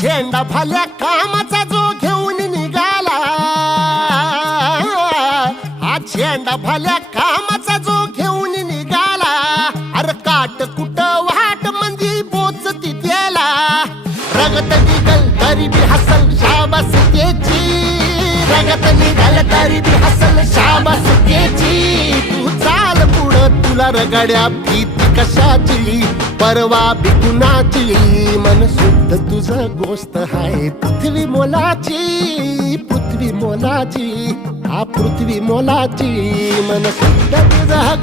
झेंडा भाल्या कामाचा जो घेऊन निघाला, हा झेंडा भाल्या कामाचा जो घेऊन निघाला, अरे काट कुट वाट मंदी बोचती त्याला, रगत निघल तरी बी हसल शाबास त्याची, रगत निघल तरी बी हसल शाबास त्याची. तू चाल पुढं तुला रगड्या भीती कशाची, परवा बी कुणाची, मन शुद्ध तुझं गोष्ट हाय पृथ्वी मोलाची, पृथ्वी मोलाची, हा पृथ्वी मोलाची, मन शुद्ध तुझं